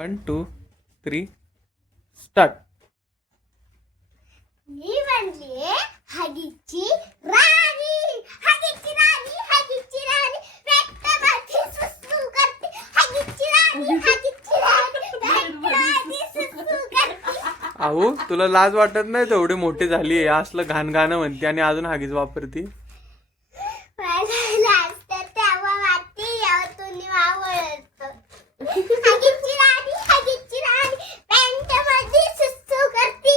1 2 3 start. मी म्हणले हगीची राणी, हगीची राणी, हगीची राणी, पेटामध्ये सुसू करते. हगीची राणी, हगीची राणी, पेटामध्ये सुसू करते. अहो तुला लाज वाटत नाही? तेवढी मोठी झाली असलं घाण गाणं म्हणते आणि अजून हागीच वापरती. मला लाजतं तेव्हा वाटते यावर तुम्ही आवडतं. हगीची राणी, हगीची राणी, पेटामध्ये सुसू करते.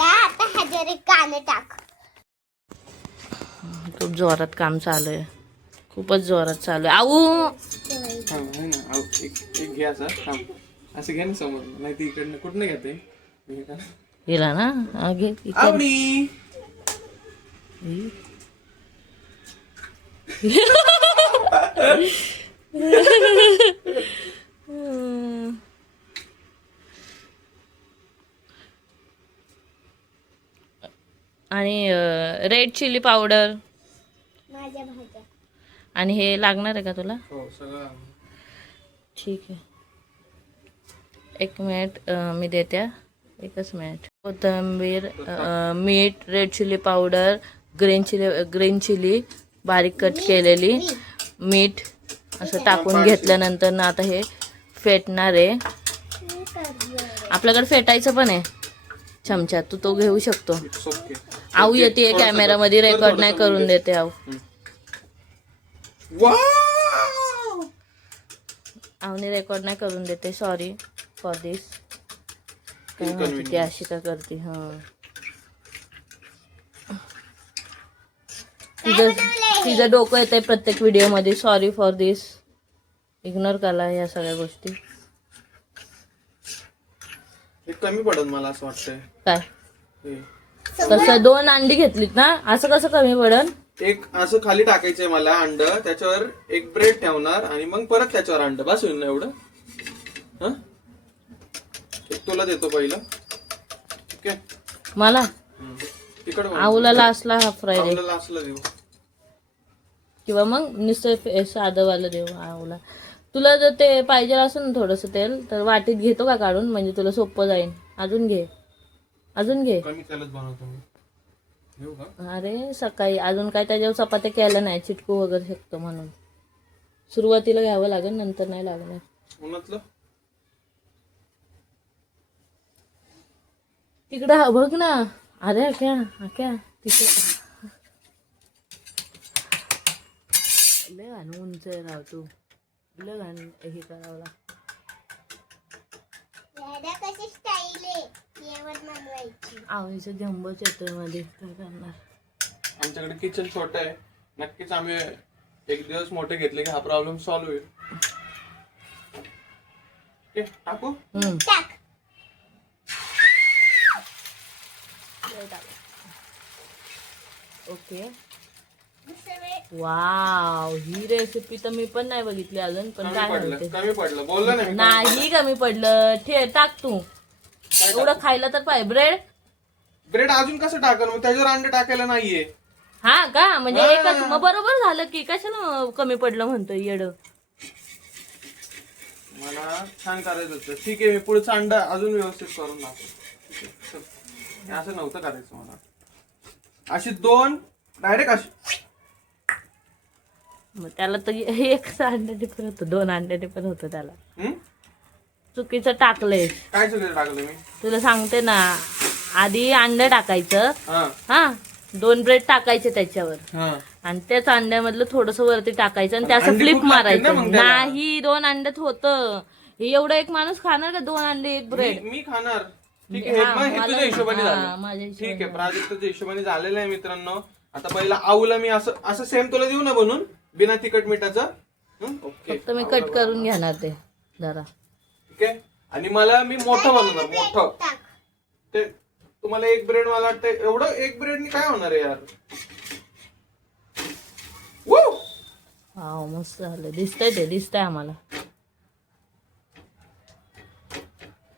आता हजारे गाणं टाक. खूप जोरात काम चालू आहे, खूपच जोरात चालू आहे. आऊ एक घे असं घे ना समोर, नाही ती इकडनं कुठनं घेते गेला ना. घे इकडे. आवडी. आणि रेड चिली पावडर माझ्या भाज्या आणि हे लागणार आहे का तुला? हो सगळं. ठीक आहे, एक मिनिट मी देते. एकच मिनिट. कोथिंबीर, मीठ, red chilli powder, green chilli बारीक कट केलेली, मीठ असं टाकून घेतल्यानंतर ना आता हे फेटणार आहे. आपल्याकडे फेटायचं पण आहे चमचा, तू तो घेऊ शकतो. आऊ येते कॅमेरामध्ये रेकॉर्ड नाही करून देते. आऊ आवने रेकॉर्ड नाही करून देते. सॉरी फॉर दिस. काय माहिती ती अशी का करते. तिचं डोकं येतंय प्रत्येक व्हिडिओ मध्ये. Sorry for this. इग्नोर करा या सगळ्या गोष्टी. कमी पडत मला असं वाटतंय. काय कसं 2 अंडी घेतलीत ना, असं कसं कमी पडन? एक असं खाली टाकायचंय मला अंड, त्याच्यावर एक ब्रेड ठेवणार आणि मग परत त्याच्यावर अंड. बस होईल ना एवढं. हं? एक तुला देतो पहिलं. ओके मला तिकडे आऊला लास्टला हाफ फ्राय दे लास्टला देऊ किंवा मग नुसतं साधं वालं देऊ आऊला. तुला जर ते पाहिजे असेल ना थोडंसं तेल, तर वाटीत घेतो का काढून, म्हणजे तुला सोपं जाईल. अजून घे, अजून घे. कमी तेलात बनवतो मी. घेऊ का? अरे सकाळी अजून काय त्याच्यावर चपात्या केल्या नाही, चिटकू वगैरे शकतो म्हणून सुरुवातीला घ्यावं लागेल, नंतर नाही लागणार. उन्हातलं तिकडं बघ ना. अरे आक्या तिथे लय घाण उंच आहे राव तू. लय घाण हे करावं लागतं. दादा कशी स्टाईल आहे जेवण बनवायची. आवडीचं जंबोच येतोय मध्ये, काय करणार. आमच्याकडे किचन छोटं आहे. नक्कीच आम्ही एक दिवस मोठे घेतले की हा प्रॉब्लेम सॉल्व्ह होईल. ओके टाकू. टाक. ओके. दुसरं वाव, ही रेसिपी तर मी पण नाही बघितली अजून, पण काय म्हणते. कमी पडलं बोललं नाही. नाही कमी पडलं. टाक तू. एवढं खायला तर पाहिजे. ब्रेड अजून कसं टाकल मग? त्याच्यावर अंडे टाकायला नाहीये. हा का, म्हणजे एकच मग बरोबर झालं की. कशाला कमी पडलं म्हणतोय येड. मला छान करायचं होतं. ठीक आहे, मी पुढचं अंड अजून व्यवस्थित करून दाखवतो. असं नव्हतं करायचं मला. अशी 2 डायरेक्ट अशी. मग त्याला तर एक अंड्याने पण होतं, 2 अंड्याने पण होतं त्याला. चुकीचं टाकलंय. काय चुकीचं टाकलं मी? तुला सांगते ना, आधी अंड टाकायचं. हा 2 ब्रेड टाकायचे त्याच्यावर, हा आणि त्याच अंड्यामधलं थोडस वरती टाकायचं आणि त्याचं अंडी फ्लिप खूप लागतील ना मारायचं. मग त्याला. नाही 2 अंड्यात होतं. हे एवढं एक माणूस खाणार का 2 अंडे 1 ब्रेड? मी खाणार. ठीक आहे, हा, मग हे तुझ्या हिशोबाने झालं. माझ्या हिशोबाने. ठीक आहे, प्राजक्ताच्या हिशोबाने झालेलं आहे मित्रांनो. आता पहिला आऊला मी असं सेम तुला देऊ ना बनवून, बिना तिखट मिठाचं. ओके, फक्त मी कट करून घेणार ते जरा. ठीक आहे. आणि मी मोठं बनवणार. मोठं टाक. ते तुम्हाला 1 ब्रेड मला वाटतं एवढं 1 ब्रेडनी काय होणार आहे यार. वाव, मस्त झालं. दिसतंय आम्हाला.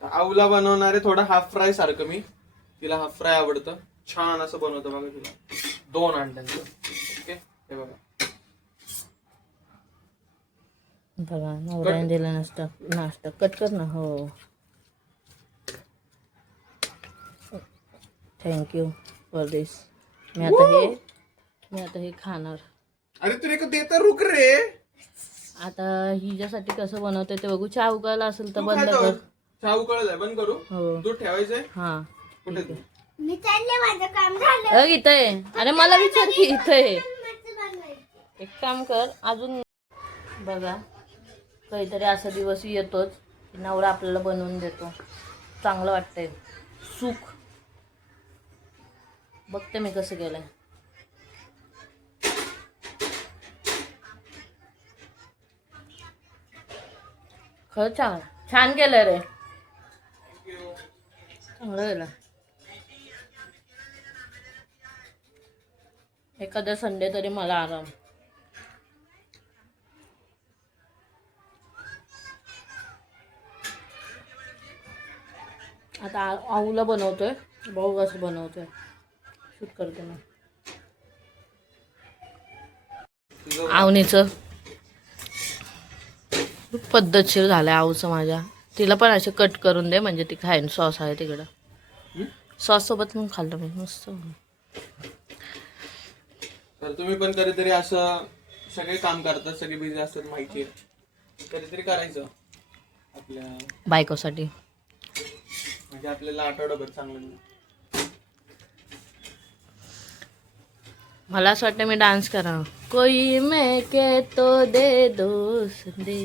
आऊला बनवणारे थोडं हाफ फ्राय सारखं मी. तिला हाफ फ्राय आवडतं. छान असं बनवतं बघा तिला. 2 अंड्यांचं. ओके हे बघा. बघा नवऱ्याने दिला नाश्ता नाश्ता कट कर ना. हो थँक्यू फॉर दिस. मी आता हे खाणार. अरे तुला एक देता रुक रे. आता हिच्यासाठी कसं बनवते ते बघू. चहा उकळला असेल तर तू बंद खा जाऊ. कर. चहा उकळलाय बंद करू. हो दूध ठेवायचंय. हा कुठे ठीक आहे. मी चालले माझं काम झालं. इथं आहे. अरे मला विचार की इथं आहे. मस्त बनवायचं. एक काम कर अजून. बघा काहीतरी असा दिवस येतोच की नवरा आपल्याला बनवून देतो. चांगलं वाटतंय. सुख बघते मी कसं केलंय. खरंच छान केलं रे. चांगलं केलं. एखाद्या संडे तरी मला आराम. आता आऊला बनवतोय. भाऊ कसं बनवतोय शूट करते ना. आवनीचं खूप पद्धतशीर झालंय आऊचं माझ्या. तिला पण असे कट करून दे म्हणजे ती खाईन. सॉस आहे तिकडं. सॉस सोबत पण खाल्लं मी मस्त. तर तुम्ही पण कधीतरी असं सगळे काम करतात, सगळे बिझी असतात माहिती आहे. कधीतरी करायचं आपल्या बायकोसाठी. म्हणजे आपल्याला आठवडाभर चांगलं. मला असं वाटतं मी डान्स करा. कोई मैं के तो दे दोस्त दे